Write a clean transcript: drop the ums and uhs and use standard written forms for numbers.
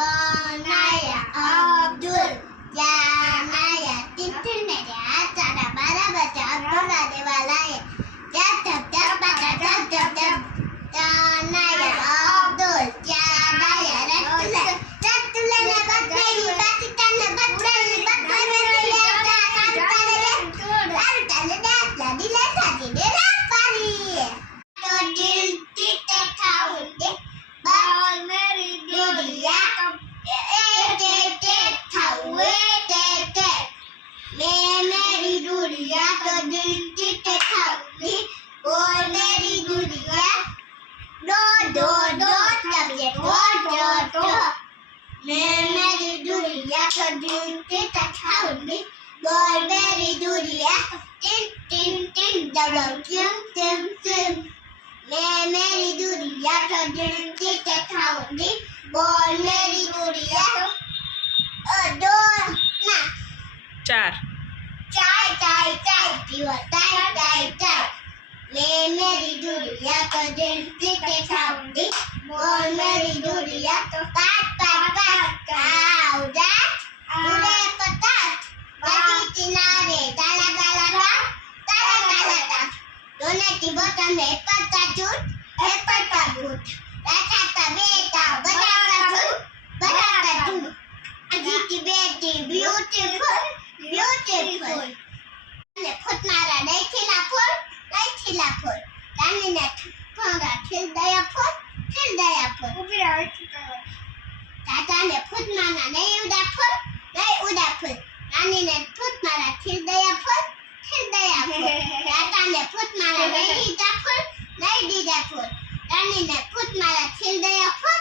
Donaya Abdul Janaya Tintinaya Tada Barabaja Abdullah Devalaya Jab Baka Jab Donaya Abdul Janaya Ratula Nabat Bayi Batitan Nabat Bayi चार चाय चाय चाय पीवा चाय चाय चाय मैं मेरी दुनिया को दिलती के खाऊंगी बोल मेरी दुनिया तो काट काट काट खाऊंगा मुझे पता नदी किनारे काला काला था दोनों की बोतल में पत्ता झूठ रखा था बेटा बड़ा का झूठ अजी की बेटी ब्यूटीफुल ने फुट मारा नहीं खिला फुल रानी ने थोड़ा खिल दया फुल चाचा ने फुट मारा नहीं उड़ा फुल रानी ने फुट मारा खिल दया फुल चाचा ने फुट मारा नहीं दीदा फुल रानी ने फुट मारा खिल दया फुल